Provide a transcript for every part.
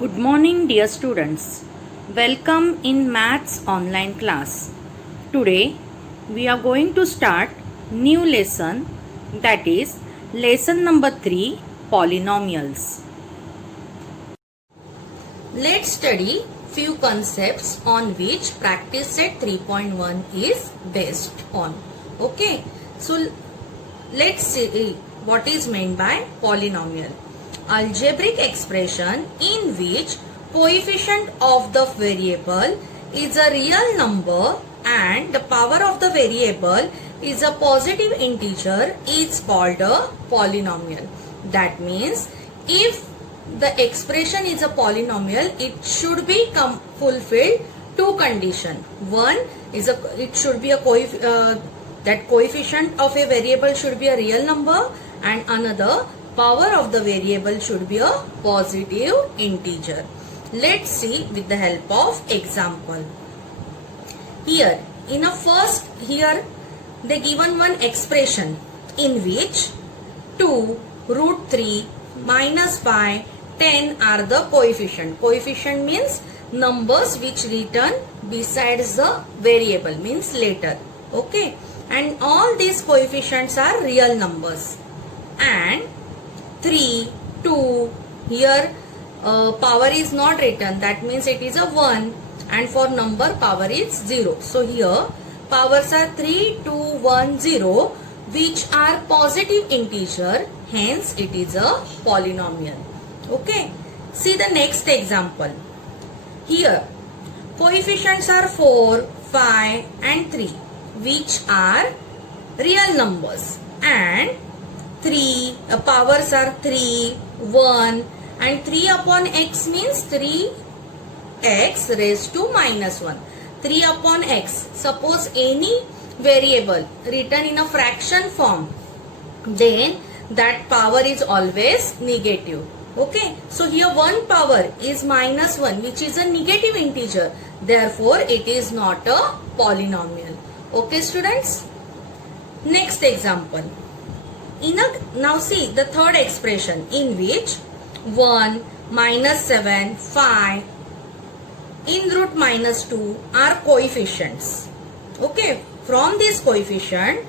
Good morning, dear students. Welcome in Maths online class. Today we are going to start new lesson, that is lesson number 3, polynomials. Let's study few concepts on which practice set 3.1 is based on. Okay, so let's see what is meant by polynomial. Algebraic expression in which coefficient of the variable is a real number and the power of the variable is a positive integer is called a polynomial. That means if the expression is a polynomial, it should be fulfilled two condition. One is it should be that coefficient of a variable should be a real number, and another power of the variable should be a positive integer. Let's see with the help of example. Here they given one expression in which 2, root 3, minus 5, 10 are the coefficient. Coefficient means numbers which return besides the variable, means later. Okay, and all these coefficients are real numbers. And 3, 2, here power is not written, that means it is a 1, and for number power is 0. So here powers are 3, 2, 1, 0, which are positive integer, hence it is a polynomial. Okay, see the next example. Here coefficients are 4, 5 and 3, which are real numbers, and 3 powers are 3, 1 and 3 upon x means 3x raised to minus 1. 3 upon x, suppose any variable written in a fraction form, then that power is always negative. Okay, so here 1 power is minus 1, which is a negative integer, therefore it is not a polynomial. Okay students, next example. Now see the third expression in which 1, minus 7, 5, in root minus 2 are coefficients. Okay, from this coefficient,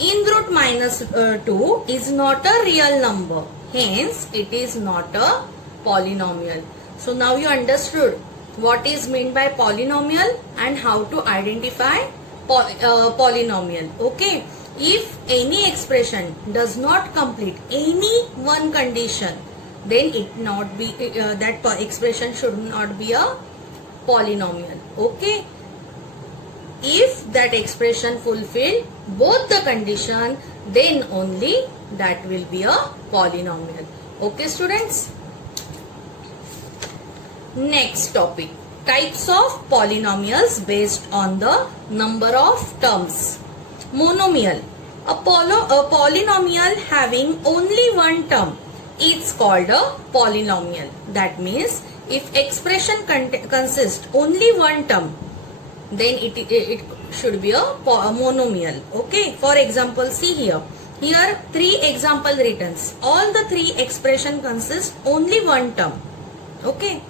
in root minus 2 is not a real number, hence it is not a polynomial. So now you understood what is meant by polynomial and how to identify polynomial. Okay, if any expression does not complete any one condition, then it not be that expression should not be a polynomial. Okay, if that expression fulfill both the condition, then only that will be a polynomial. Okay students, next topic, types of polynomials based on the number of terms. Monomial, a polynomial having only one term is called a polynomial. That means if expression consists only one term, then it should be a monomial. Okay, for example, see here 3 example written. All the 3 expression consist only one term. Okay,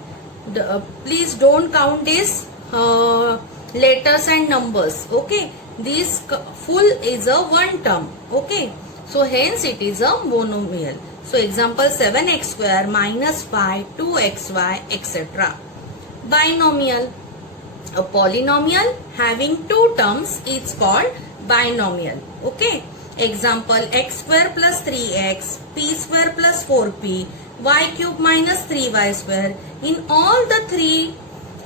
please don't count these letters and numbers. Okay, this full is a one term. Okay, so hence it is a monomial. So example 7x square minus 5, 2xy, etc. Binomial, a polynomial having two terms is called binomial. Okay, example x square plus 3x, p square plus 4p, y cube minus 3y square. In all the 3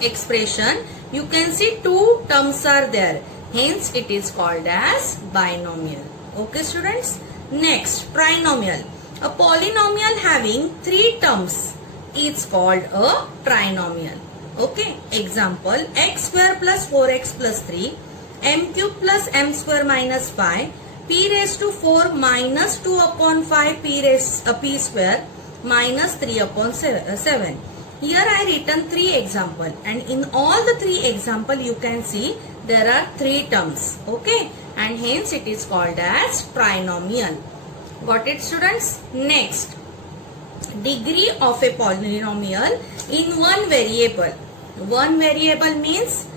expression, you can see two terms are there, hence it is called as binomial. Okay students, next trinomial, a polynomial having 3 terms is called a trinomial. Okay, example x square plus 4x plus 3, m cube plus m square minus 5, p raised to 4 minus 2 upon 5 p square minus 3 upon 7. Here I written 3 example, and in all the 3 example you can see there are 3 terms. Okay, and hence it is called as trinomial. Got it students? Next, degree of a polynomial in one variable. One variable means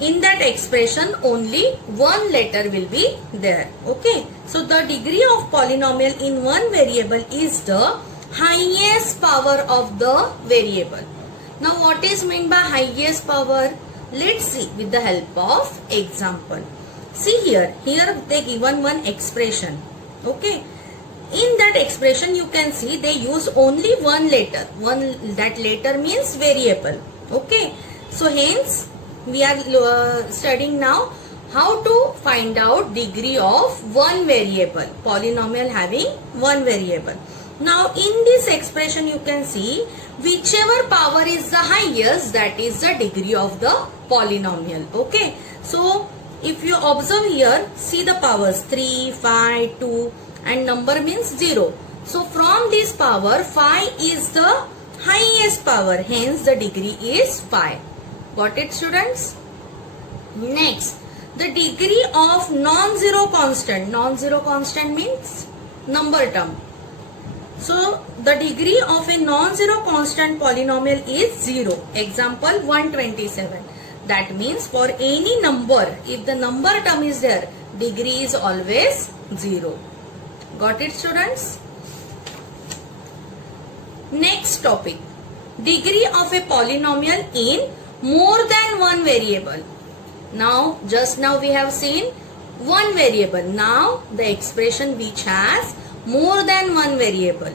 in that expression only one letter will be there. Okay, so the degree of polynomial in one variable is the highest power of the variable. Now what is meant by highest power? Let's see with the help of example. See here they given one expression. Okay, in that expression you can see they use only one letter. That letter means variable. Okay, so hence we are studying now how to find out degree of one variable, polynomial having one variable. Now in this expression you can see whichever power is the highest, that is the degree of the polynomial. Okay, so if you observe here, see the powers 3, 5, 2 and number means 0. So from this power 5 is the highest power, hence the degree is 5. Got it, students? Next, the degree of non-zero constant. Non-zero constant means number term. So the degree of a non-zero constant polynomial is 0. Example 127. That means for any number, if the number term is there, degree is always 0. Got it, students? Next topic. Degree of a polynomial in more than one variable. Now, just now we have seen one variable. Now, the expression which has more than one variable.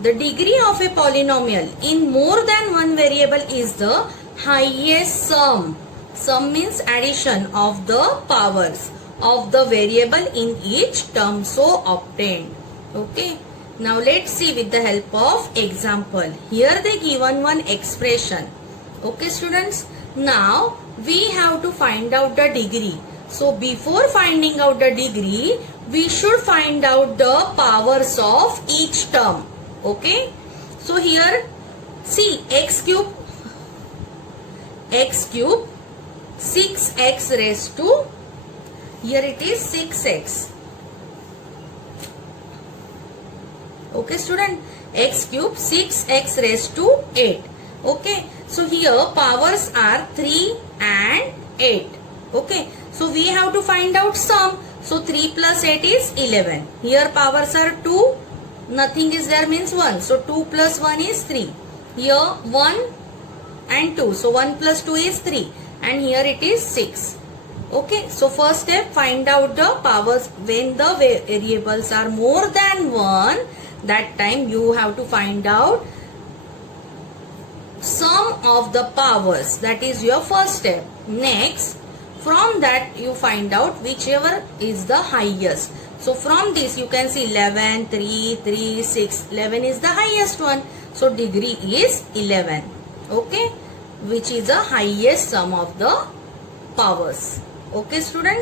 The degree of a polynomial in more than one variable is the highest sum. Sum means addition of the powers of the variable in each term so obtained. Okay. Now let's see with the help of example. Here they given one expression. Okay, students. Now we have to find out the degree. So before finding out the degree, we should find out the powers of each term. Okay. So here see x cube 6x raised to, here it is 6x. Okay, student, x cube 6x raised to 8. Okay, so here powers are 3 and 8. Okay, so we have to find out sum. So 3 plus 8 is 11. Here powers are 2, nothing is there means 1. So 2 plus 1 is 3. Here 1 and 2. So 1 plus 2 is 3. And here it is 6. Okay, so first step, find out the powers. When the variables are more than 1, that time you have to find out sum of the powers. That is your first step. Next, from that you find out whichever is the highest. So from this you can see 11, 3, 3, 6. 11 is the highest one. So degree is 11. Okay, which is the highest sum of the powers. Okay, students.